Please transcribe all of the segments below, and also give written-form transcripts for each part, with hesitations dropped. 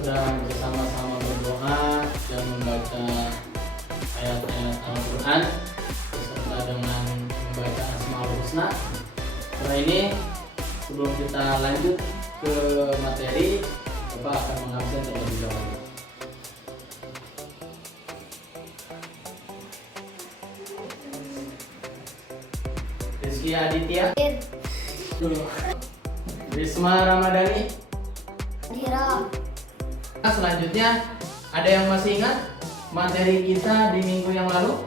sudah bersama-sama berdoa dan membaca ayat-ayat Al-Quran beserta dengan membaca Asmaul Husna. Setelah ini, sebelum kita lanjut ke materi, Bapak akan mengabsen terlebih dahulu. Rizky Aditya, Risma Ramadhani. Nah, selanjutnya, ada yang masih ingat materi kita di minggu yang lalu?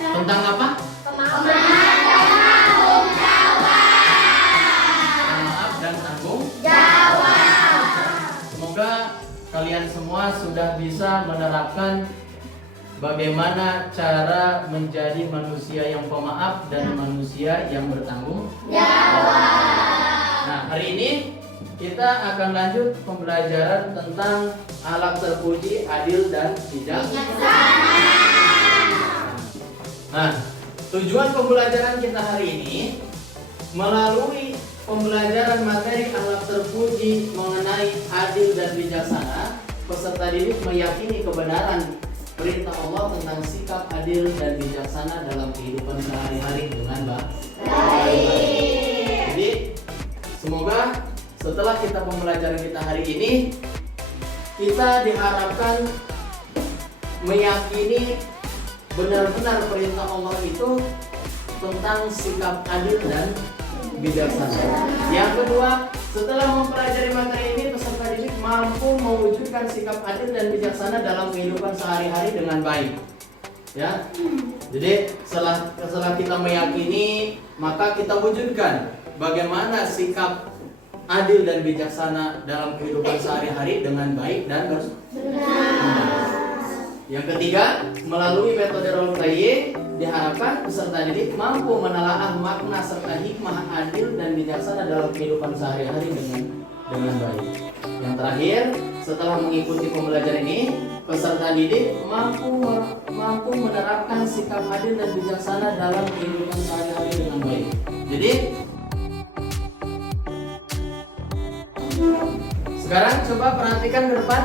Tentang apa? Maaf dan tanggung jawab. Semoga kalian semua sudah bisa menerapkan bagaimana cara menjadi manusia yang pemaaf dan manusia yang bertanggung jawab. Nah, hari ini kita akan lanjut pembelajaran tentang akhlak terpuji, adil dan bijaksana. Nah, tujuan pembelajaran kita hari ini melalui pembelajaran materi akhlak terpuji mengenai adil dan bijaksana, peserta didik meyakini kebenaran perintah Allah tentang sikap adil dan bijaksana dalam kehidupan sehari-hari dengan baik. Jadi, semoga setelah kita pembelajaran kita hari ini, kita diharapkan meyakini benar-benar perintah Allah itu tentang sikap adil dan bijaksana. Yang kedua, setelah mempelajari materi ini, peserta didik mampu mewujudkan sikap adil dan bijaksana dalam kehidupan sehari-hari dengan baik. Ya, jadi setelah kita meyakini, maka kita wujudkan bagaimana sikap adil dan bijaksana dalam kehidupan sehari-hari dengan baik dan benar. Yang ketiga, melalui metode role playing diharapkan peserta didik mampu menelaah makna serta hikmah adil dan bijaksana dalam kehidupan sehari-hari dengan baik. Yang terakhir, setelah mengikuti pembelajaran ini, peserta didik mampu menerapkan sikap adil dan bijaksana dalam kehidupan sehari-hari dengan baik. Jadi, sekarang coba perhatikan ke depan.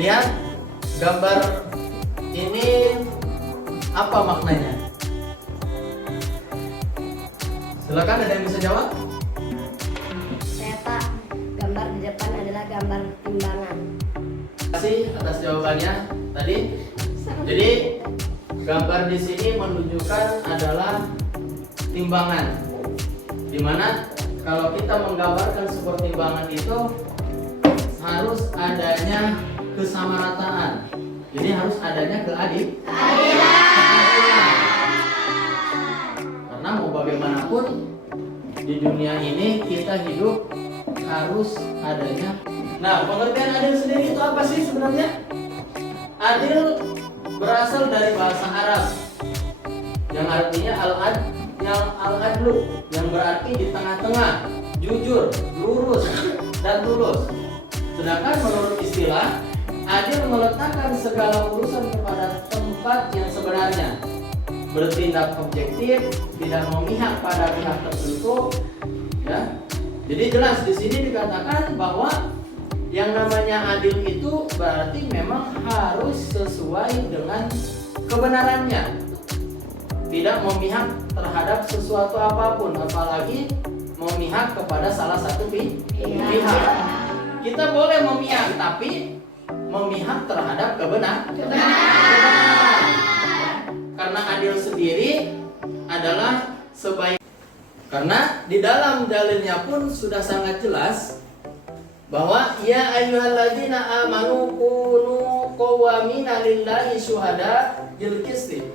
Lihat gambar ini, apa maknanya? Silakan, ada yang bisa jawab? Saya Pak, gambar di depan adalah gambar timbangan. Terima kasih atas jawabannya tadi. Jadi gambar di sini menunjukkan adalah timbangan, dimana kalau kita menggambarkan sebuah timbangan itu harus adanya kesamarataan. Jadi harus adanya keadilan. Karena mau bagaimanapun di dunia ini kita hidup harus adanya. Nah, pengertian adil sendiri itu apa sih sebenarnya? Adil berasal dari bahasa Arab yang artinya al-adlu, yang berarti di tengah-tengah, jujur, lurus, dan tulus. Sedangkan menurut istilah, adil meletakkan segala urusan kepada tempat yang sebenarnya, bertindak objektif, tidak memihak pada pihak tertentu. Ya, jadi jelas di sini dikatakan bahwa yang namanya adil itu berarti memang harus sesuai dengan kebenarannya, tidak memihak terhadap sesuatu apapun, apalagi memihak kepada salah satu pihak. Kita boleh memihak, tapi memihak terhadap kebenaran. Karena adil sendiri adalah sebaik. Karena di dalam dalilnya pun sudah sangat jelas bahwa ya ayyuhalladzina amanu kunu qawwamina lillahi syuhada bil qisti.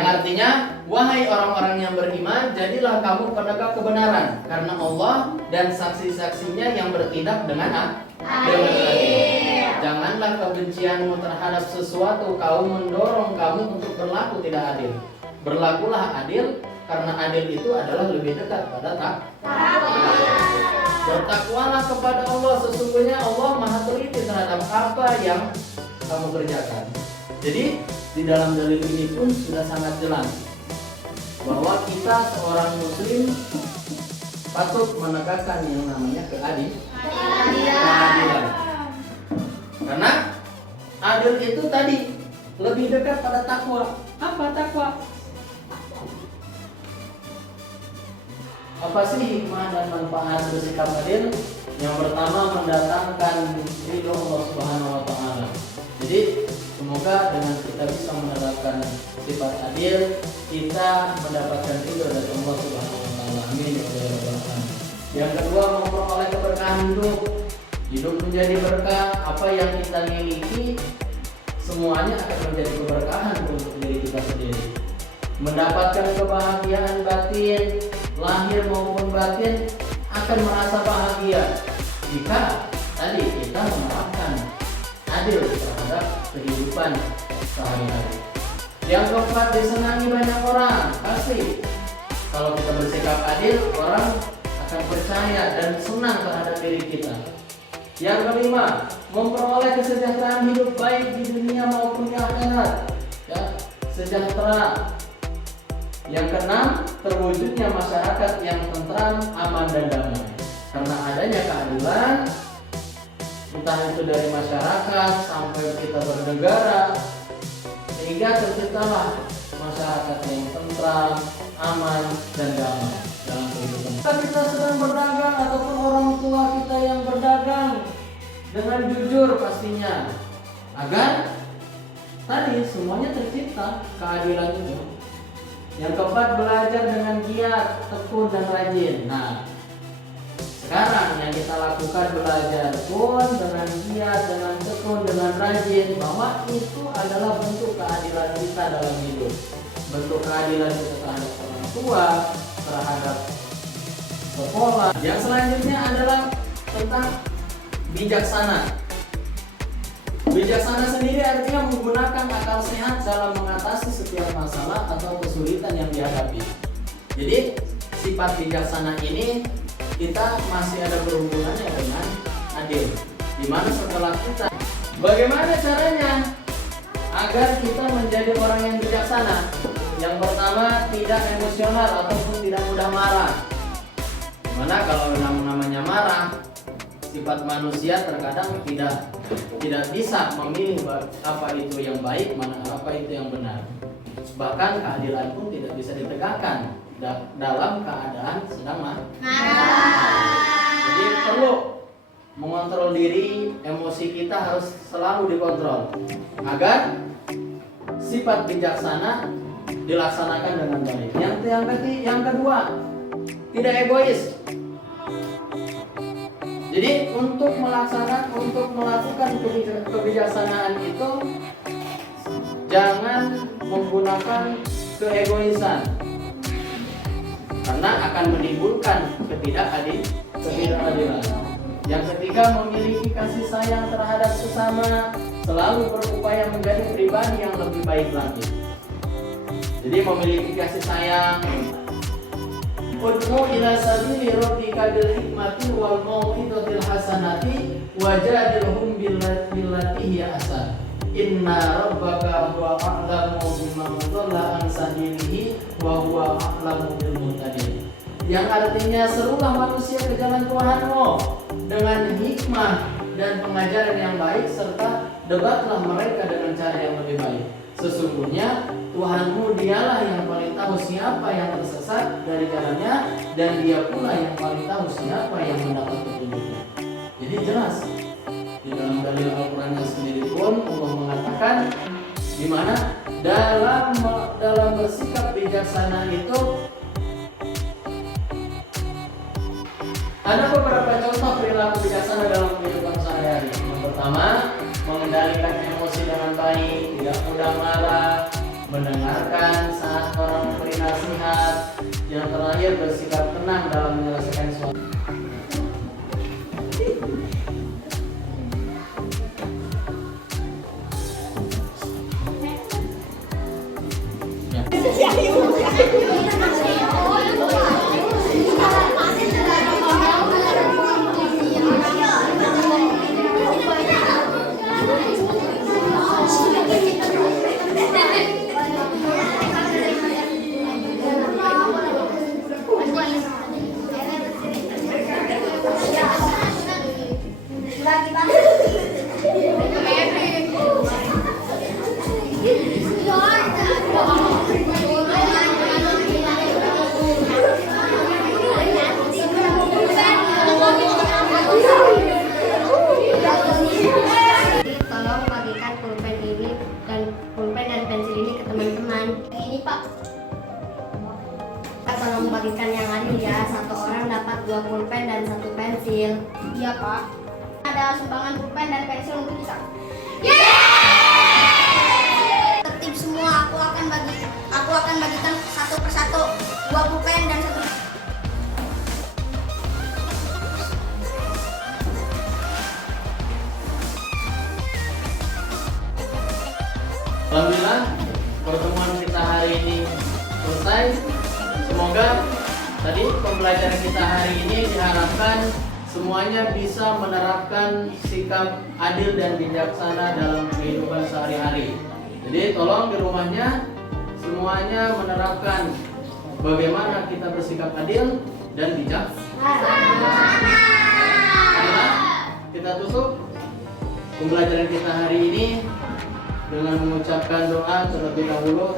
Artinya, wahai orang-orang yang beriman, jadilah kamu penegak kebenaran karena Allah dan saksi-saksinya yang bertindak dengan adil. Janganlah kebencianmu terhadap sesuatu kaum mendorong kamu untuk berlaku tidak adil. Berlakulah adil karena adil itu adalah lebih dekat pada takwa. Bertakwalah kepada Allah, sesungguhnya Allah Maha teliti terhadap apa yang kamu kerjakan. Jadi di dalam dalil ini pun sudah sangat jelas bahwa kita seorang muslim patut menegakkan yang namanya keadilan. Karena adil itu tadi lebih dekat pada takwa. Apa takwa? Apa sih hikmah dan manfaat bersikap adil? Yang pertama, mendatangkan ridho Allah Subhanahu wa taala. Jadi semoga dengan kita bisa menerapkan sifat adil, kita mendapatkan ridho dari Allah Subhanahu wa taala. Amin ya rabbal alamin. Yang kedua, memperoleh keberkahan hidup. Hidup menjadi berkah. Apa yang kita miliki semuanya akan menjadi keberkahan untuk diri kita sendiri. Mendapatkan kebahagiaan batin, lahir maupun batin, akan merasa bahagia jika tadi kita menerapkan adil terhadap kehidupan sehari-hari. Yang keempat, disenangi banyak orang. Pasti kalau kita bersikap adil, orang akan percaya dan senang terhadap diri kita. Yang kelima, memperoleh kesejahteraan hidup baik di dunia maupun di akhirat. Ya, sejahtera. Yang keenam, terwujudnya masyarakat yang tentram, aman dan damai. Karena adanya keadilan, entah itu dari masyarakat sampai kita bernegara, sehingga terciptalah masyarakat yang tentram, aman dan damai dalam kehidupan. Kita sedang berdagang ataupun orang tua kita yang berdagang dengan jujur pastinya, agar tadi semuanya tercipta keadilan itu. Yang keempat, belajar dengan giat, tekun dan rajin. Nah, sekarang yang kita lakukan belajar pun dengan giat, dengan tekun, dengan rajin, bahwa itu adalah bentuk keadilan kita dalam hidup. Bentuk keadilan kita terhadap orang tua, terhadap sekolah. Yang selanjutnya adalah tentang bijaksana. Bijaksana sendiri artinya menggunakan akal sehat dalam mengatasi setiap masalah atau kesulitan yang dihadapi. Jadi sifat bijaksana ini kita masih ada berhubungannya dengan adil. Dimana setelah kita, bagaimana caranya agar kita menjadi orang yang bijaksana? Yang pertama, tidak emosional ataupun tidak mudah marah. Dimana kalau namanya marah, sifat manusia terkadang tidak bisa memilih apa itu yang baik, mana apa itu yang benar. Bahkan keadilan pun tidak bisa ditegakkan dalam keadaan sedang marah. Jadi perlu mengontrol diri, emosi kita harus selalu dikontrol agar sifat bijaksana dilaksanakan dengan baik. Yang kedua, tidak egois. Jadi untuk melakukan kebijaksanaan itu jangan menggunakan keegoisan, karena akan menimbulkan ketidakadilan. Yang ketiga, memiliki kasih sayang terhadap sesama, selalu berupaya menjadi pribadi yang lebih baik lagi. Jadi memiliki kasih sayang. Ud'u ila sabili rabbika bil hikmati wal mau'izatil hasanati wajadilhum billati hiya ahsan. Inna rabbaka huwa a'lamu biman dhalla an sabilihi wa huwa a'lamu bil muhtadin. Yang artinya, serulah manusia ke jalan Tuhanmu dengan hikmah dan pengajaran yang baik, serta debatlah mereka dengan cara yang lebih baik. Sesungguhnya Tuhanmu dialah yang paling tahu siapa yang tersesat dari jalannya, dan dia pula yang paling tahu siapa yang mendapat petunjuknya. Jadi jelas di dalam dalil Al-Quran sendiri pun Allah mengatakan di mana dalam bersikap bijaksana itu ada beberapa contoh perilaku bijaksana dalam kehidupan sehari-hari. Yang pertama, mengendalikan emosi dengan baik, tidak mudah marah, mendengarkan saat orang memberi nasihat. Yang terakhir, bersikap tenang dalam menyelesaikan suatu. tolong bagikan yang adil ya. Satu orang dapat 2 pulpen dan 1 pensil. Iya Pak. Ada sumbangan pulpen dan pensil untuk kita. Tertib semua, aku akan bagikan satu persatu 2 pulpen dan 1. Alhamdulillah pertemuan kita hari ini selesai. Semoga tadi pembelajaran kita hari ini diharapkan semuanya bisa menerapkan sikap adil dan bijaksana dalam kehidupan sehari-hari. Jadi tolong di rumahnya semuanya menerapkan bagaimana kita bersikap adil dan bijaksana. Kita tutup pembelajaran kita hari ini dengan mengucapkan doa terlebih dahulu.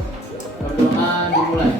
Berdoa dimulai.